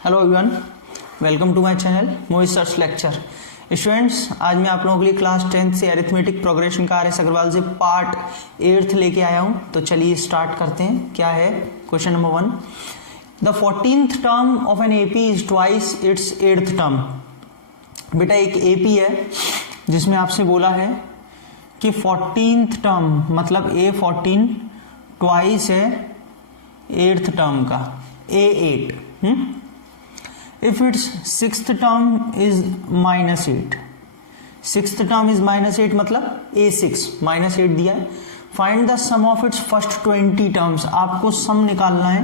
Hello everyone, welcome to my channel Mohit search lecture. Students, आज मैं आप लोगों के लिए क्लास 10th से अरिथमेटिक प्रोग्रेशन का आर.एस. अग्रवाल से पार्ट 8 लेके आया हूं। तो चलिए स्टार्ट करते हैं। क्या है question number 1, the 14th term of an AP is twice its 8th term. बेटा एक एपी है जिसमें आपसे बोला है कि 14th टर्म मतलब A14 ट्वाइस है 8th टर्म का A8। If its sixth term is -8, sixth term is -8 मतलब A6 -8 दिया है। Find the sum of its first 20 terms। आपको सम निकालना है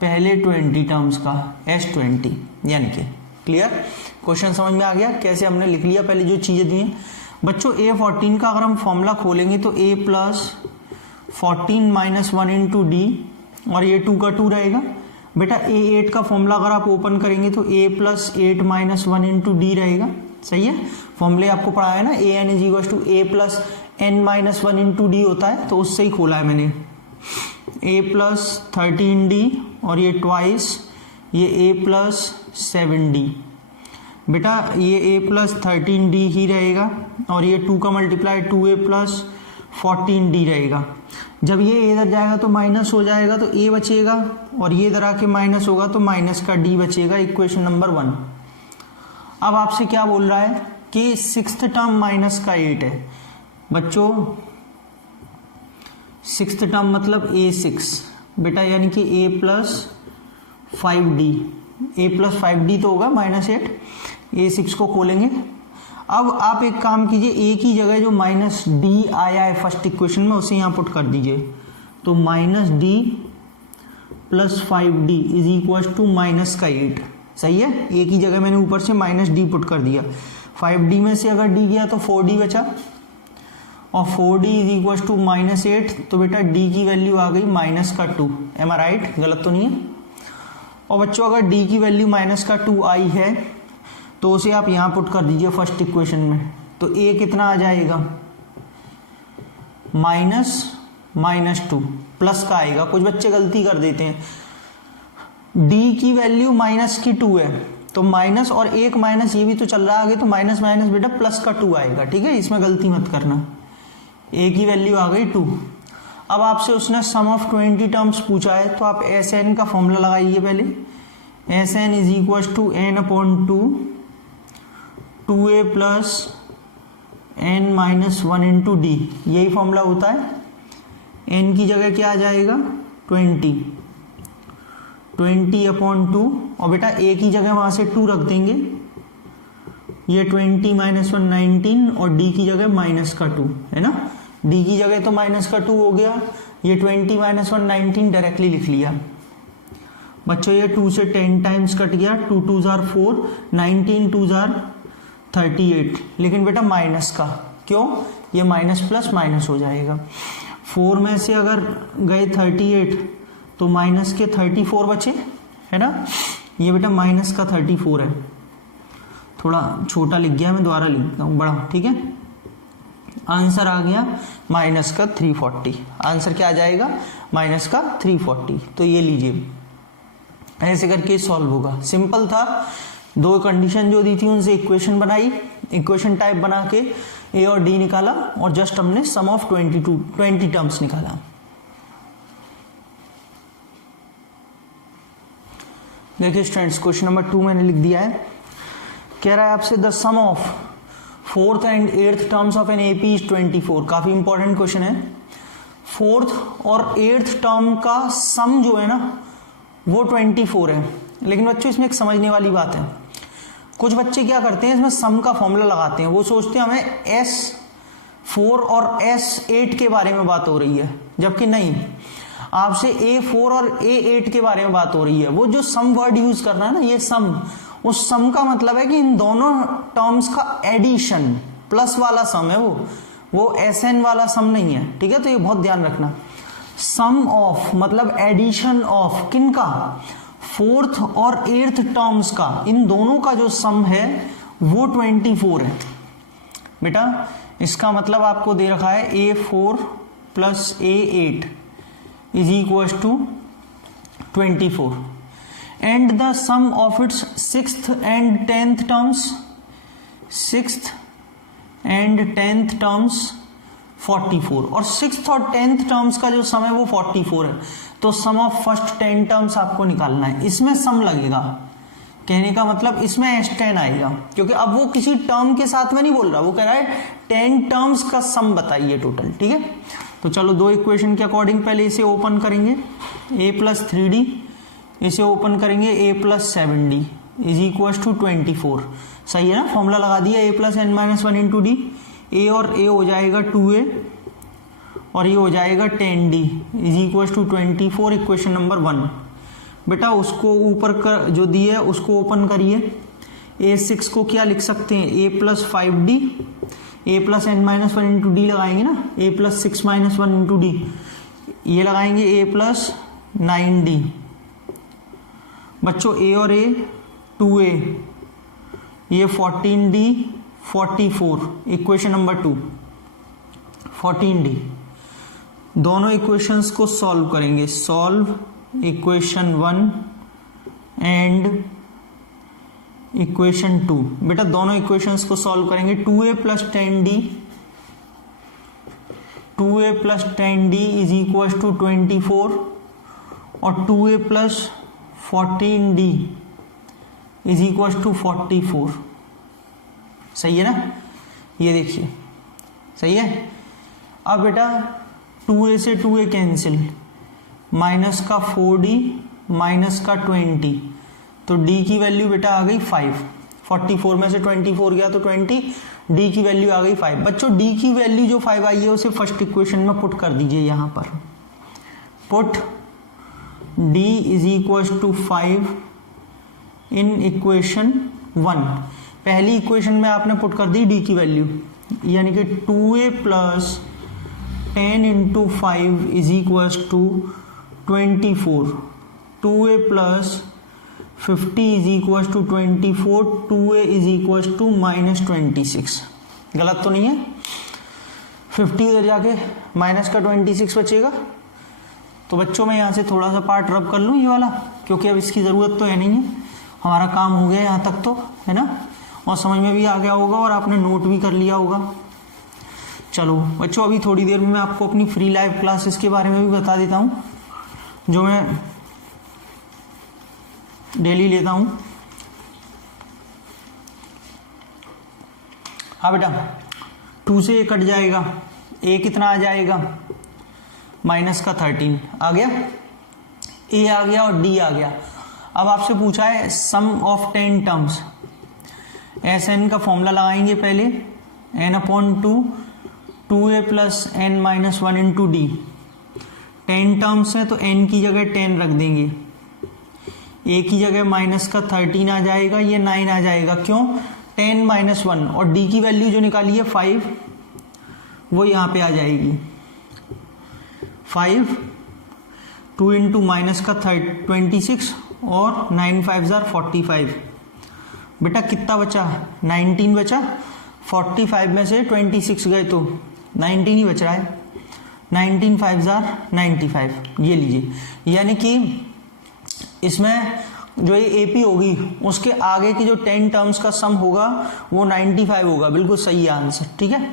पहले 20 टर्म्स का S20 यानी कि क्लियर। क्वेश्चन समझ में आ गया कैसे हमने लिख लिया पहले जो चीजें दी हैं बच्चों। A14 का अगर हम फॉर्मूला खोलेंगे तो A + 14 - 1 × D और ये 2 का 2 रहेगा। बेटा A8 का फॉर्मूला अगर आप ओपन करेंगे तो A + 8 - 1 × D रहेगा। सही है, फॉर्मूले आपको पढ़ा है ना, AN = A + n - 1 × D होता है, तो उससे ही खोला है मैंने। A + 13D और ये ट्वाइस ये A + 7D। बेटा ये A + 13D ही रहेगा और ये 2 का मल्टीप्लाई 2A + 14D रहेगा। जब ये इधर जाएगा तो माइनस हो जाएगा तो A बचेगा और ये इधर आके माइनस होगा तो माइनस का D बचेगा। Equation number 1। अब आपसे क्या बोल रहा है कि सिक्स्थ टर्म माइनस का 8 है। बच्चों सिक्स्थ टर्म मतलब A6 बेटा यानी कि A + 5D। A + 5D तो होगा -8। A6 को खोलेंगे। अब आप एक काम कीजिए, A की जगह जो -D आया है फर्स्ट इक्वेशन में उसे यहाँ पुट कर दीजिए। तो -D + 5D = -8। सही है, A की जगह मैंने ऊपर से -D पुट कर दिया। 5D में से अगर D गया तो 4D बचा और 4D = -8। तो बेटा D की वैल्यू आ गई -2। एम आई राइट? गलत तो नहीं है। और बच्चों अगर D की वैल्यू -2 आई है तो उसे आप यहां पुट कर दीजिए फर्स्ट इक्वेशन में। तो A कितना आ जाएगा -2 प्लस का आएगा। कुछ बच्चे गलती कर देते हैं, D की वैल्यू -2 है तो माइनस और एक माइनस ये भी तो चल रहा है आगे, तो माइनस माइनस बेटा +2 आएगा। ठीक है, इसमें गलती मत करना। A की वैल्यू आ गई 2। अब आपसे उसने सम ऑफ 20 टर्म्स पूछा है तो आप Sn का फॉर्मूला लगाइए पहले। Sn = n/2 2A + n - 1 × D। यही फॉर्मूला होता है। n की जगह क्या आ जाएगा 20/2 और बेटा A की जगह वहां से 2 रख देंगे। ये 20 - 1 19 और D की जगह -2 है ना। D की जगह तो -2 हो गया, ये 20 - 1 19 डायरेक्टली लिख लिया। बच्चों ये 2 से 10 टाइम्स कट गया, 2 × 2 = 4, 19 × 2 = 38। लेकिन बेटा माइनस का क्यों, ये माइनस प्लस माइनस हो जाएगा। 4 में से अगर गए 38 तो माइनस के 34 बचे है ना। ये बेटा माइनस का 34 है। थोड़ा छोटा लिख गया, मैं दोबारा लिखता हूँ बड़ा। ठीक है, आंसर आ गया -340। आंसर क्या आ जाएगा -340। तो ये लीजिए, ऐसे करके सॉल्व होगा। सिंपल था, 2 कंडीशन जो दी थी उनसे इक्वेशन बनाई, इक्वेशन टाइप बना के A और D निकाला और जस्ट हमने सम ऑफ 20 टर्म्स निकाला। देखिए स्टूडेंट्स, क्वेश्चन नंबर 2 मैंने लिख दिया है। कह रहा है आपसे the sum of 4th and 8th terms of an AP is 24। काफी इंपॉर्टेंट क्वेश्चन है। 4th और 8th टर्म का सम जो है ना वो 24 है। लेकिन बच्चों इसमें एक समझने वाली बात है, कुछ बच्चे क्या करते हैं इसमें सम का फॉर्मूला लगाते हैं। वो सोचते हैं हमें S4 और S8 के बारे में बात हो रही है, जबकि नहीं, आपसे A4 और A8 के बारे में बात हो रही है। वो जो सम वर्ड यूज करना है ना, ये सम, उस सम का मतलब है कि इन दोनों टर्म्स का एडिशन, प्लस वाला सम है वो SN वाला सम नहीं है। ठीक है, तो ये बहुत ध्यान रखना। सम ऑफ मतलब एडिशन ऑफ किनका, 4th और 8th टर्म्स का, इन दोनों का जो सम है वो 24 है। बेटा इसका मतलब आपको दे रखा है A4 + A8 = 24। And the sum of its sixth and tenth terms, sixth and tenth terms 44, और सिक्स्थ और टेंथ टर्म्स का जो सम है वो 44 है। तो सम ऑफ फर्स्ट 10 टर्म्स आपको निकालना है। इसमें सम लगेगा, कहने का मतलब इसमें S10 आएगा, क्योंकि अब वो किसी टर्म के साथ में नहीं बोल रहा, वो कह रहा है 10 टर्म्स का सम बताइए टोटल। ठीक है, तो चलो दो इक्वेशन के अकॉर्डिंग पहले इसे ओपन करेंगे, a प्लस 3d, इसे ओपन करेंगे a plus 7d is equal to 24। सही है ना, फॉर्मूला लगा दिया, a plus n minus 1 into D, a और a हो जाएगा 2a और ये हो जाएगा 10d is equal to 24, equation number 1। बेटा उसको ऊपर कर जो दिए है उसको ओपन करिए। a6 को क्या लिख सकते हैं, a plus 5d, a plus n minus 1 into D लगाएंगे ना, a plus 6 minus 1 into D, ये लगाएंगे a प्लस 9d। बच्चों a और a 2a, ये 14d 44, इक्वेशन नंबर 2 14d। दोनों इक्वेशंस को सॉल्व करेंगे, सॉल्व इक्वेशन 1 एंड इक्वेशन 2। बेटा दोनों इक्वेशंस को सॉल्व करेंगे, 2a plus 10d, 2a plus 10d is equal to 24 और 2a plus 14d is equal to 44। सही है ना, ये देखिए सही है। अब बेटा 2a से 2a कैंसिल, माइनस का 4d माइनस का 20, तो d की वैल्यू बेटा आ गई 5, 44 में से 24 गया तो 20, d की वैल्यू आ गई 5। बच्चों d की वैल्यू जो 5 आई है उसे फर्स्ट इक्वेशन में पुट कर दीजिए, यहां पर put d is equal to 5 in equation 1। पहली इक्वेशन में आपने पुट कर दी d की वैल्यू, यानी कि 2a plus 10 into 5 is equal to 24, 2a plus 50 is equal to 24, 2a is equal to minus 26। गलत तो नहीं है, 50 उधर जाके माइनस का 26 बचेगा। तो बच्चों मैं यहाँ से थोड़ा सा पार्ट रब कर लूँ ये वाला, क्योंकि अब इसकी ज़रूरत तो है नहीं है, हमारा काम हो गया यहाँ तक तो, है ना, और समझ में भी आ गया होगा और आपने नोट भी कर लिया होगा। चलो बच्चों अभी थोड़ी देर में मैं आपको अपनी फ्री लाइव क्लासेस के बारे में भी बता देता हूँ, जो मैं डेली लेता हूँ। हाँ बेटा 2 से a कट जाएगा, a कितना आ जाएगा, माइनस का 13 आ गया, a आ गया और d आ गया। अब आपसे पूछा है सम ऑफ 10 टर्म्स, Sn का फॉर्मूला लगाएंगे पहले, n upon 2, 2a plus n minus 1 into D. 10 terms है तो n की जगह 10 रख देंगे, a की जगह माइनस का 13 आ जाएगा, ये 9 आ जाएगा, क्यों 10 माइनस 1, और d की वैल्यू जो निकाली है 5 वो यहाँ पे आ जाएगी 5, 2 इंटू माइनस का 26 और 9 5 जार 45। बेटा कितना बचा, 19 बचा, 45 में से 26 गए तो 19 ही बच रहा है, 19 5 जार 95, ये लीजिए। यानी कि इसमें जो ये एपी होगी उसके आगे की जो 10 टर्म्स का सम होगा वो 95 होगा, बिल्कुल सही आंसर। ठीक है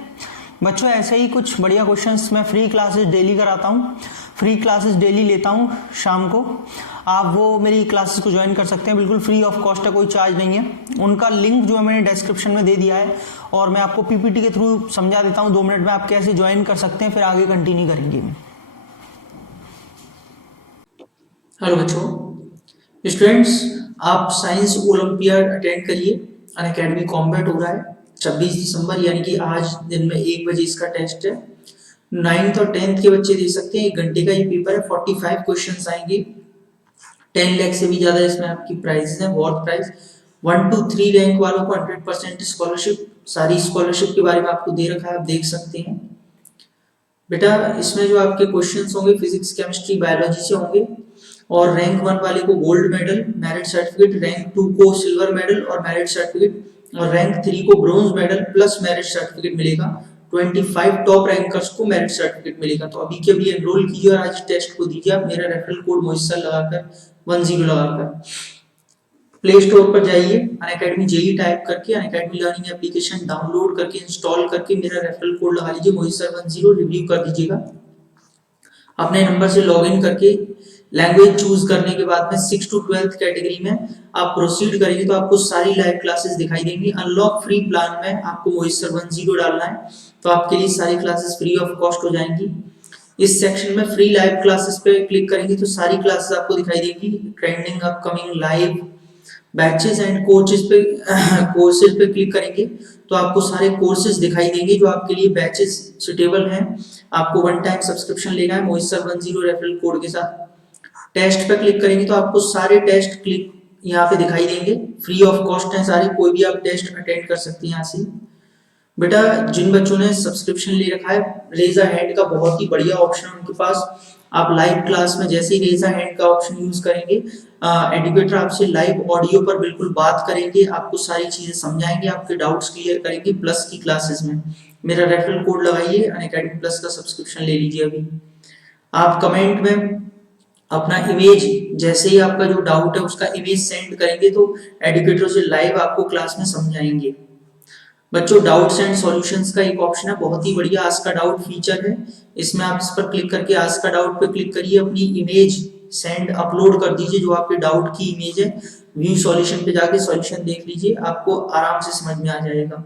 बच्चों, ऐसे ही कुछ बढ़िया क्वेश्चंस मैं फ्री क्लासेस डेली कराता हूँ, फ्री क्लासेस डेली लेता हूँ शाम को, आप वो मेरी क्लासेस को ज्वाइन कर सकते हैं, बिल्कुल फ्री ऑफ कॉस्ट है, कोई चार्ज नहीं है। उनका लिंक जो है मैंने डिस्क्रिप्शन में दे दिया है, और मैं आपको पीपीटी के थ्रू समझा देता हूँ 2 मिनट में आप कैसे ज्वाइन कर सकते हैं, फिर आगे कंटिन्यू करेंगे। हेलो बच्चों, स्टूडेंट्स आप साइंस ओलंपियाड अटेंड करिए, अनअकैडमी कॉम्बैट हो रहा है 26 दिसंबर, यानी कि आज दिन में 1 बजे इसका टेस्ट है। 9th और 10th के बच्चे दे सकते हैं, 1 घंटे का ये पेपर है, 45 क्वेश्चंस आएंगे, 10 लाख से भी ज्यादा इसमें आपकी प्राइजेस हैं, बहुत प्राइस। 1 to 3 रैंक वालों को 100% स्कॉलरशिप, सारी स्कॉलरशिप के बारे में आपको दे रखा है, आप देख सकते हैं। बेटा इसमें जो आपके क्वेश्चंस होंगे फिजिक्स, केमिस्ट्री, बायोलॉजी से होंगे, और रैंक 1 वाले को gold medal, merit certificate, rank 2 को सिल्वर मेडल और मेरिट सर्टिफिकेट, और रैंक 3 को bronze medal plus merit certificate मिलेगा। 25 टॉप रैंकर्स को मेरिट सर्टिफिकेट मिलेगा। तो अभी के अभी एनरोल कीजिए और आज टेस्ट को दीजिए आप, मेरा रेफरल कोड मोइसर लगाकर 10 लगाकर। प्ले स्टोर पर जाइए, अनअकैडमी जेई टाइप करके अनअकैडमी लर्निंग एप्लीकेशन डाउनलोड करके इंस्टॉल करके मेरा रेफरल कोड लगा लीजिए मोहित सर 10, रिव्यू कर दीजिएगा। अपने नंबर से लॉगिन करके लैंग्वेज चूज करने के बाद में 6 to 12th कैटेगरी में आप प्रोसीड करेंगे तो आपको सारी लाइव क्लासेस दिखाई देंगी। अनलॉक फ्री प्लान में आपको मोहित सर 10 डालना है तो आपके लिए सारी क्लासेस फ्री ऑफ कॉस्ट हो जाएंगी। इस सेक्शन में फ्री लाइव क्लासेस पे क्लिक करेंगे तो सारी क्लासेस आपको दिखाई देगी। Trending, upcoming, live, batches and courses पे क्लिक करेंगे तो आपको सारे कोर्सेज दिखाई देंगे जो आपके लिए बैचेस सुटेबल हैं। आपको वन टाइम सब्सक्रिप्शन लेना है मोहित सर 10 रेफरल कोड के साथ। टेस्ट पे क्लिक करेंगे तो आपको सारे टेस्ट क्लिक यहाँ पे दिखाई देंगे, फ्री ऑफ कॉस्ट हैं सारे, कोई भी आप टेस्ट अटेंड कर सकते हैं यहाँ से। बेटा जिन बच्चों ने सब्सक्रिप्शन ले रखा है, रेज अ हैंड का बहुत ही बढ़िया ऑप्शन है उनके पास। आप लाइव क्लास में जैसे ही रेज अ हैंड का ऑप्शन यूज करेंगे, एडुकेटर आपसे लाइव ऑडियो पर बिल्कुल बात करेंगे, आपको सारी चीजें समझाएंगे, आपके डाउट्स क्लियर करेंगे। प्लस की क्लासेस में मेरा रेफरल कोड लगाइए, अनअकैडमी प्लस का सब्सक्रिप्शन ले लीजिए अभी। आप कमेंट में अपना इमेज, जैसे ही आपका जो डाउट है उसका इमेज सेंड करेंगे तो एडुकेटर से लाइव आपको क्लास में समझाएंगे। बच्चों डाउट्स एंड सॉल्यूशंस का एक ऑप्शन है, बहुत ही बढ़िया आस्क का डाउट फीचर है। इसमें आप इस पर क्लिक करके आस्क का डाउट पे क्लिक करिए, अपनी इमेज सेंड अपलोड कर दीजिए जो आपके डाउट की इमेज है। व्यू सॉल्यूशन पे जाके सॉल्यूशन देख लीजिए, आपको आराम से समझ में आ जाएगा।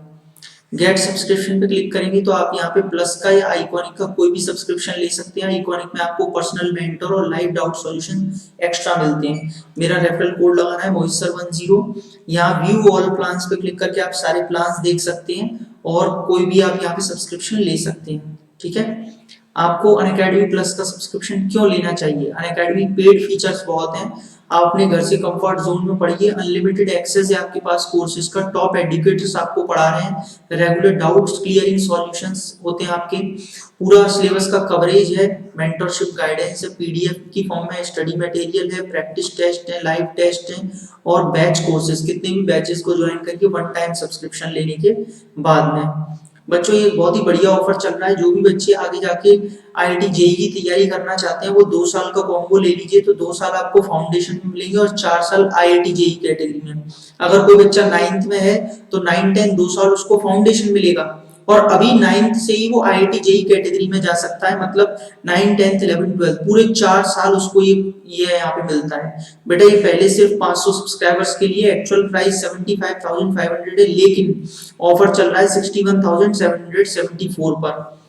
गेट सब्सक्रिप्शन पे क्लिक करेंगे तो आप यहाँ पे प्लस का या आइकॉनिक का कोई भी सब्सक्रिप्शन ले सकते हैं। आइकॉनिक में आपको पर्सनल मेंटर और लाइव डाउट सॉल्यूशन एक्स्ट्रा मिलते हैं। मेरा रेफरल कोड लगाना है मोहित सर 10। यहाँ व्यू ऑल प्लान्स पे क्लिक करके आप सारे प्लान्स देख सकते हैं और कोई भी आप यहाँ पे सब्सक्रिप्शन ले सकते हैं। ठीक है, आपको अनअकैडमी प्लस का सब्सक्रिप्शन क्यों लेना चाहिए? अनअकैडमी पेड फीचर्स बहुत हैं, आप अपने घर से कंफर्ट जोन में पढ़िए, अनलिमिटेड एक्सेस है आपके पास कोर्सेज का, टॉप एजुकेटर्स आपको पढ़ा रहे हैं, रेगुलर डाउट्स क्लियरिंग सॉल्यूशंस होते हैं आपके, पूरा सिलेबस का कवरेज है, मेंटरशिप गाइडेंस है, पीडीएफ की फॉर्म में स्टडी मटेरियल है, प्रैक्टिस टेस्ट है, लाइव टेस्ट है और बैच कोर्सेज, कितने भी बैचेस को ज्वाइन करके वन टाइम सब्सक्रिप्शन लेने के बाद में। बच्चों ये बहुत ही बढ़िया ऑफर चल रहा है, जो भी बच्चे आगे जाके आईआईटी जेईई की तैयारी करना चाहते हैं वो 2 साल का कॉम्बो ले लीजिए तो 2 साल आपको फाउंडेशन में मिलेंगे और 4 साल आईआईटी जेईई कैटेगरी में। अगर कोई बच्चा 9th में है तो 9, 10 2 साल उसको फाउंडेशन मिलेगा और अभी 9th से ही वो आईआईटी जेईई कैटेगरी में जा सकता है, मतलब 9, 10, 11, 12 पूरे 4 साल उसको ये यहाँ पे मिलता है। बेटा ये पहले सिर्फ 500 सब्सक्राइबर्स के लिए, एक्चुअल प्राइस 75,500 है, लेकिन ऑफर चल रहा है 61,774 पर।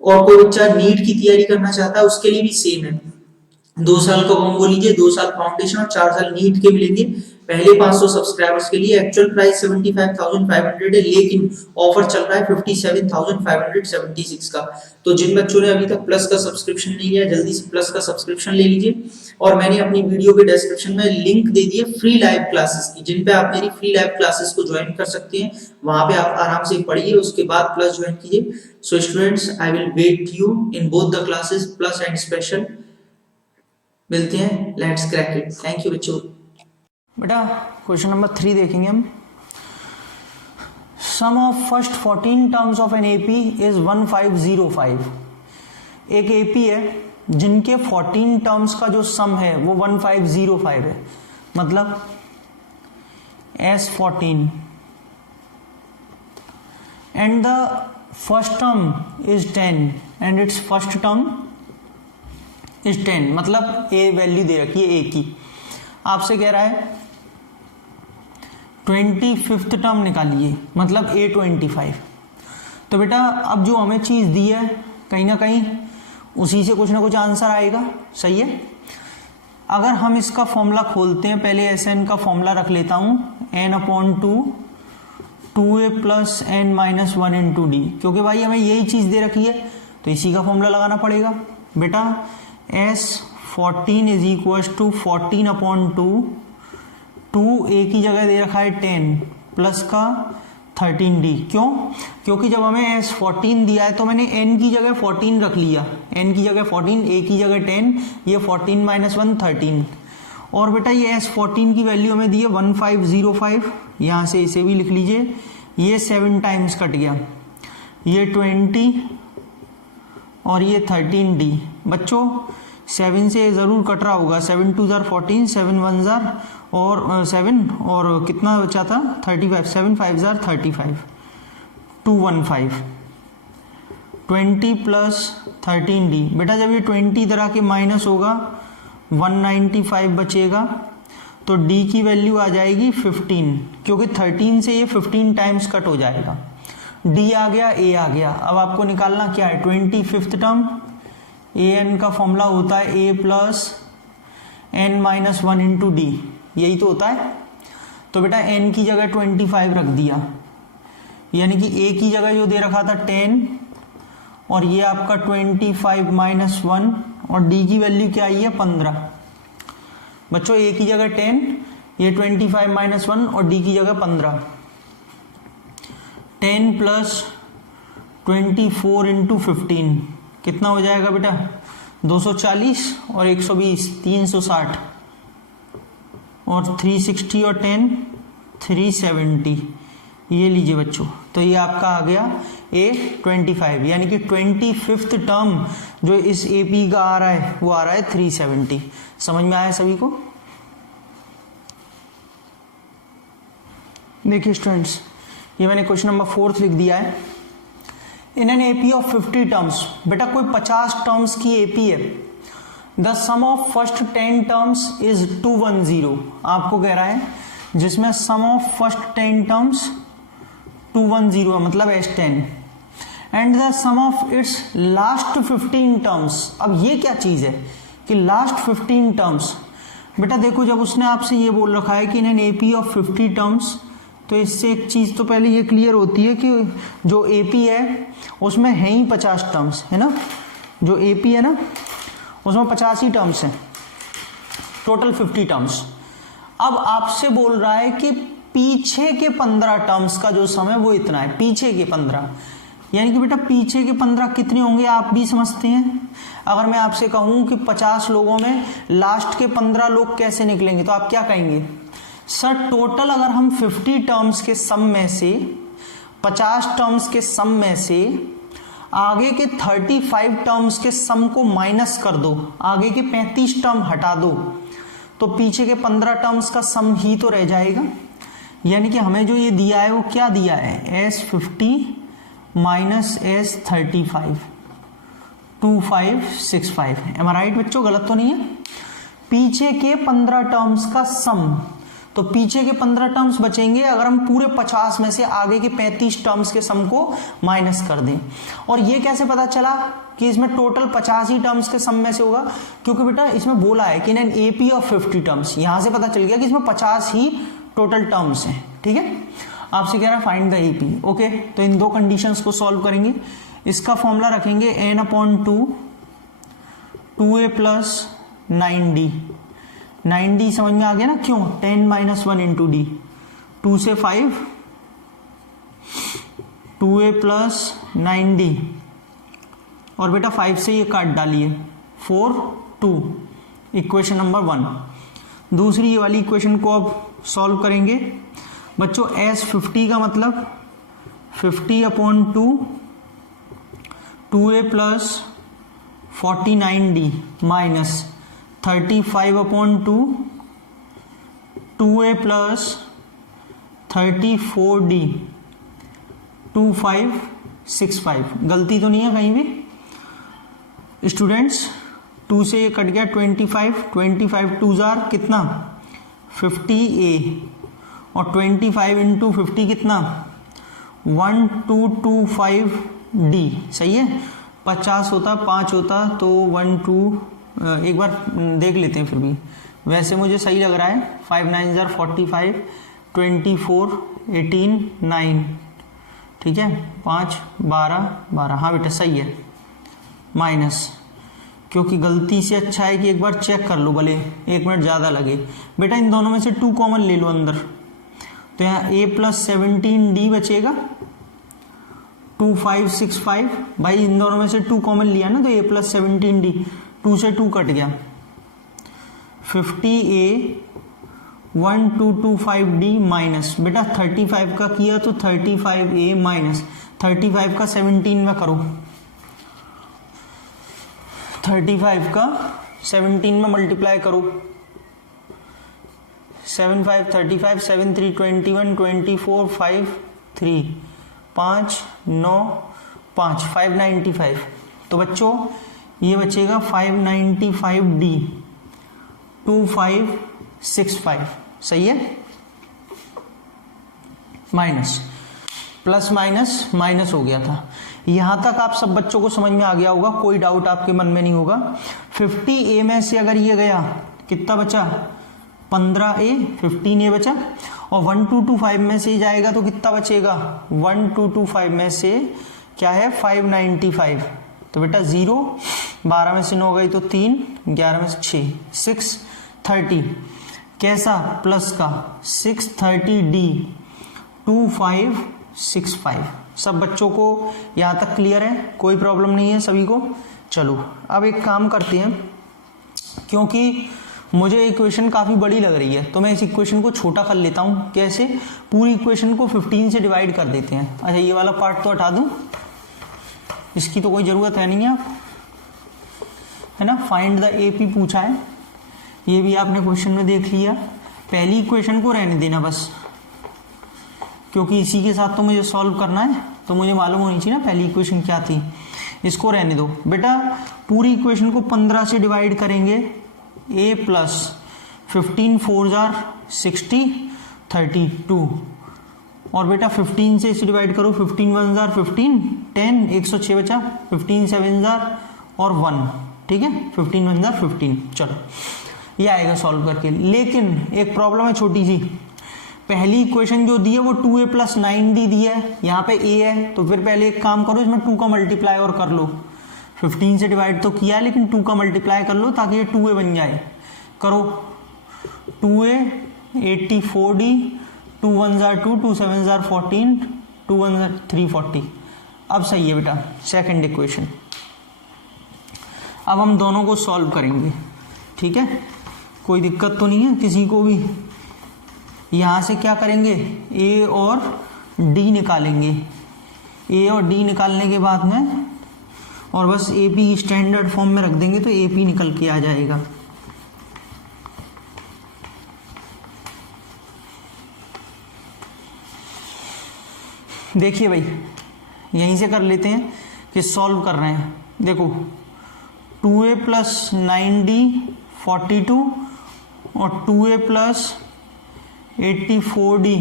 और कोई बच्चा नीट की तैयारी करना चाहता है उसके लिए भी सेम है, 2 साल का कॉम्बो लीजिए, 2 साल फाउंडेशन और 4 साल नीट के मिलेंगे। पहले 500 सब्सक्राइबर्स के लिए एक्चुअल प्राइस 75,500 है, लेकिन ऑफर चल रहा है 57,576 का। तो जिन बच्चों ने अभी तक प्लस का सब्सक्रिप्शन नहीं लिया जल्दी से प्लस का सब्सक्रिप्शन ले लीजिए। और मैंने अपनी वीडियो के डिस्क्रिप्शन में लिंक दे दिए फ्री लाइव क्लासेस की, जिन पे आप मेरी फ्री लाइव क्लासेस को ज्वाइन कर सकते हैं, वहां पे आप आराम से पढ़िए, उसके बाद प्लस ज्वाइन कीजिए। So students I will wait you in both the classes, plus and special. मिलते हैं, let's crack it. Thank you बच्चों। बेटा क्वेश्चन नंबर 3 देखेंगे हम। Sum of first 14 terms of an AP is 1505। एक एपी है जिनके 14 टर्म्स का जो सम है वो 1505 है, मतलब S14 and the first term is 10 and it's first term is 10, मतलब ए वैल्यू दे रखी है ए की। आपसे कह रहा है 25th टर्म निकालिए, मतलब A25। तो बेटा अब जो हमें चीज दी है कहीं ना कहीं उसी से कुछ ना कुछ आंसर आएगा, सही है। अगर हम इसका फॉर्मूला खोलते हैं, पहले Sn का फॉर्मूला रख लेता हूं, n/2 2a + n-1 × d, क्योंकि भाई हमें यही चीज दे रखी है तो इसी का फॉर्मूला लगाना पड़ेगा। बेटा S14 = 14/2, 2a की जगह दे रखा है 10 प्लस का 13d। क्यों? क्योंकि जब हमें S14 दिया है तो मैंने n की जगह 14 रख लिया, n की जगह 14, a की जगह 10, ये 14 - 1 13। और बेटा ये S14 की वैल्यू हमें दी है 1505, यहाँ से इसे भी लिख लीजिए, ये 7 टाइम्स कट गया, ये 20 और ये 13d। बच्चों 7 से ज़रूर कट रहा होगा, 7 2 ज़ार 14, 7 1 ज़ार और 7 और कितना बचा था 35, 7 5 ज़ार 35, 215, 20 प्लस 13D। बेटा जब ये 20 इधर आके माइनस होगा 195 बचेगा, तो D की वैल्यू आ जाएगी 15, क्योंकि 13 से ये 15 टाइम्स कट हो जाएगा। D आ गया, A आ गया। अब आपको निकालना क्या है, 25th टर्म, an का फॉर्मूला होता है a plus n minus 1 into D, यही तो होता है। तो बेटा n की जगह 25 रख दिया, यानी कि a की जगह जो दे रखा था 10 और ये आपका 25 माइनस 1 और d की वैल्यू क्या आई है 15। बच्चों a की जगह 10, ये 25 माइनस 1 और d की जगह 15। 10 प्लस 24 इंटू 15 कितना हो जाएगा बेटा 240 और 120 360 और 360 और 10 370, ये लीजिए बच्चों। तो ये आपका आ गया A25, यानी कि 25th टर्म जो इस AP का आ रहा है वो आ रहा है 370। समझ में आया सभी को? देखिए स्टूडेंट्स, ये मैंने क्वेश्चन नंबर 4 लिख दिया है। In an AP of 50 terms, बेटा कोई 50 टर्म्स की AP है, the sum of first 10 terms is 210। आपको कह रहा है जिसमें सम ऑफ फर्स्ट 10 टर्म्स 210 है, मतलब S10, and the sum of its last 15 terms. अब ये क्या चीज है कि लास्ट 15 टर्म्स, बेटा देखो जब उसने आपसे ये बोल रखा है कि इन एन AP ऑफ 50 टर्म्स, तो इससे एक चीज तो पहले ये क्लियर होती है कि जो AP है उसमें है ही 50 टर्म्स, है ना। जो AP है ना उसमें 50 ही टर्म्स हैं, टोटल 50 टर्म्स। अब आपसे बोल रहा है कि पीछे के 15 टर्म्स का जो सम है वो इतना है, पीछे के 15, यानी कि बेटा पीछे के 15 कितने होंगे आप भी समझते हैं। अगर मैं आपसे कहूं कि 50 लोगों में लास्ट के 15 लोग कैसे निकलेंगे, तो आप क्या कहेंगे, सर टोटल अगर हम 50 टर्म्स के सम में से 50 टर्म्स के सम में से आगे के 35 टर्म्स के सम को माइनस कर दो, आगे के 35 टर्म हटा दो, तो पीछे के 15 टर्म्स का सम ही तो रह जाएगा। यानी कि हमें जो ये दिया है वो क्या दिया है, S50 माइनस S35 2565। एम आई राइट बच्चों, गलत तो नहीं है। पीछे के 15 टर्म्स का सम, तो पीछे के 15 टर्म्स बचेंगे अगर हम पूरे 50 में से आगे के 35 टर्म्स के सम को माइनस कर दें। और ये कैसे पता चला कि इसमें टोटल 50 ही टर्म्स के सम में से होगा, क्योंकि बेटा इसमें बोला है कि इन AP ऑफ 50 टर्म्स, यहां से पता चल गया कि इसमें 50 ही टोटल टर्म्स हैं। ठीक है, आपसे कह रहा है फाइंड द AP। ओके, तो इन दो कंडीशंस को सॉल्व करेंगे। इसका फॉर्मूला रखेंगे n/2 2a plus 9d। 9d समझ में आ गया ना, क्यों 10 माइनस 1 इंटू डी, 2 से 5 2a प्लस 9d, और बेटा 5 से ये काट डालिए 4 2, इक्वेशन नंबर 1। दूसरी ये वाली इक्वेशन को अब सॉल्व करेंगे बच्चों। S50 का मतलब 50/2 2a plus 49d minus 35/2 2a plus 34d 2565। गलती तो नहीं है कहीं भी स्टूडेंट्स? 2 से ये कट गया 25 2 जार कितना 50a, और 25 इंटू 50 कितना 1225d। सही है, 50 होता 5 होता तो 1 2, एक बार देख लेते हैं फिर भी, वैसे मुझे सही लग रहा है। 5 9 जार 45, 24 18 9, ठीक है, 5 12 12, हाँ बेटा सही है। माइनस, क्योंकि गलती से अच्छा है कि एक बार चेक कर लो, भले 1 मिनट ज़्यादा लगे। बेटा इन दोनों में से 2 कॉमन ले लो अंदर, तो यहाँ a प्लस 17d बचेगा 2565। भाई इन दोनों में से 2 कॉमन लिया ना, तो a प्लस 17d, 2 से 2 कट गया 50a 1225d माइनस, बेटा 35 का किया तो 35a माइनस 35 का 17 में करो, 35 का 17 में मल्टीप्लाई करो, 7 5 35, 7 3 21, 24 5 3, 5 9 5, 595। तो बच्चों ये बचेगा 595D 2565, सही है। माइनस प्लस माइनस माइनस हो गया था। यहां तक आप सब बच्चों को समझ में आ गया होगा, कोई डाउट आपके मन में नहीं होगा। 50A में से अगर ये गया कितना बचा, 15A, 15A बचा। और 1225 में से जाएगा तो कितना बचेगा, 1225 में से क्या है 595। तो बेटा 0, 12 में से 9 गई तो 3, 11 में से 6, 630 कैसा प्लस का 630D 2565। सब बच्चों को यहाँ तक क्लियर है, कोई प्रॉब्लम नहीं है सभी को। चलो अब एक काम करते हैं, क्योंकि मुझे इक्वेशन काफ़ी बड़ी लग रही है तो मैं इस इक्वेशन को छोटा कर लेता हूँ। कैसे, पूरी इक्वेशन को 15 से डिवाइड कर देते हैं। अच्छा ये वाला पार्ट तो हटा दूँ, इसकी तो कोई ज़रूरत है नहीं, आप है ना। फाइंड द AP पूछा है, ये भी आपने क्वेश्चन में देख लिया। पहली इक्वेशन को रहने देना बस, क्योंकि इसी के साथ तो मुझे सॉल्व करना है, तो मुझे मालूम होनी चाहिए ना पहली इक्वेशन क्या थी। इसको रहने दो बेटा। पूरी इक्वेशन को 15 से डिवाइड करेंगे, A प्लस 15 4 जार 60 32। और बेटा 15 से इसे डिवाइड करो, 15 1 जार 15 10 106 बचा, 15 7 जार और 1, ठीक है 15 1 जार 15। चलो ये आएगा सॉल्व करके। लेकिन एक प्रॉब्लम है छोटी सी, पहली इक्वेशन जो दी है वो 2A प्लस 9D दी है, यहाँ पे A है, तो फिर पहले एक काम करो, इसमें 2 का मल्टीप्लाई और कर लो। 15 से डिवाइड तो किया है लेकिन 2 का मल्टीप्लाई कर लो ताकि ये 2A बन जाए। करो 2A 84D 2 1 jar 2 2 7 jar 14 2 1 jar 340। अब सही है बेटा सेकंड इक्वेशन। अब हम दोनों को सॉल्व करेंगे, ठीक है, कोई दिक्कत तो नहीं है किसी को भी। यहाँ से क्या करेंगे, A और D निकालेंगे। A और D निकालने के बाद में और बस AP स्टैंडर्ड फॉर्म में रख देंगे तो AP निकल के आ जाएगा। देखिए भाई यहीं से कर लेते हैं कि सॉल्व कर रहे हैं। देखो 2A प्लस 9D 42 और 2A प्लस 84D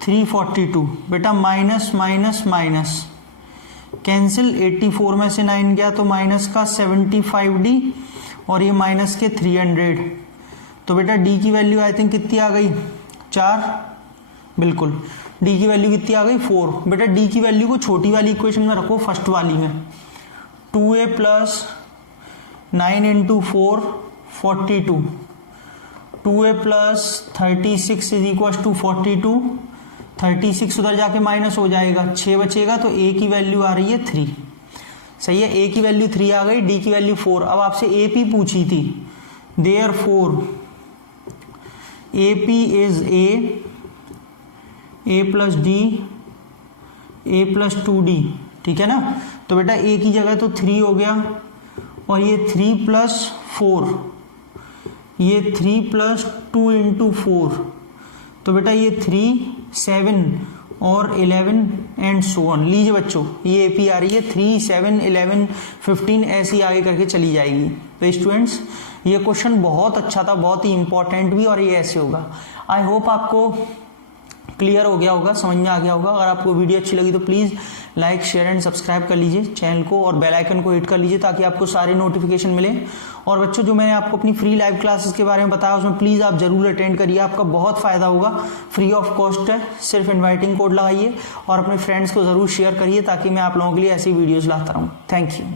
342। बेटा माइनस माइनस माइनस कैंसिल, 84 में से 9 गया तो माइनस का 75D और ये माइनस के 300। तो बेटा D की वैल्यू आई थिंक कितनी आ गई, 4, बिल्कुल। D की वैल्यू कितनी आ गई, 4। बेटा D की वैल्यू को छोटी वाली इक्वेशन में रखो, फर्स्ट वाली में। 2A plus 9 into 4 42, 2A plus 36 is equal to 42, 36 उधर जाके माइनस हो जाएगा, 6 बचेगा तो A की वैल्यू आ रही है 3। सही है, A की वैल्यू 3 आ गई, D की वैल्यू 4। अब आपसे AP पूछी थी, therefore AP is A plus D A plus 2D, ठीक है ना। तो बेटा A की जगह तो 3 हो गया और ये 3 प्लस 4, ये 3 प्लस 2 इंटू 4। तो बेटा ये 3 7 और 11 एंड सो ऑन। लीजिए बच्चों ये AP आ रही है 3 7 11 15 ऐसी आगे करके चली जाएगी। तो स्टूडेंट्स ये क्वेश्चन बहुत अच्छा था, बहुत ही इंपॉर्टेंट भी, और ये ऐसे होगा। आई होप आपको क्लियर हो गया होगा, समझ में आ गया होगा। अगर आपको वीडियो अच्छी लगी तो please like share and subscribe कर लीजिए चैनल को और बेल आइकन को हिट कर लीजिए ताकि आपको सारे नोटिफिकेशन मिले। और बच्चों जो मैंने आपको अपनी फ्री लाइव क्लासेस के बारे में बताया उसमें प्लीज़ आप जरूर अटेंड करिए, आपका बहुत फ़ायदा होगा, फ्री ऑफ कॉस्ट है। सिर्फ इन्वाइटिंग कोड लगाइए और अपने फ्रेंड्स को ज़रूर शेयर करिए ताकि मैं आप लोगों के लिए ऐसी वीडियोज़ लाता रहूँ। Thank you.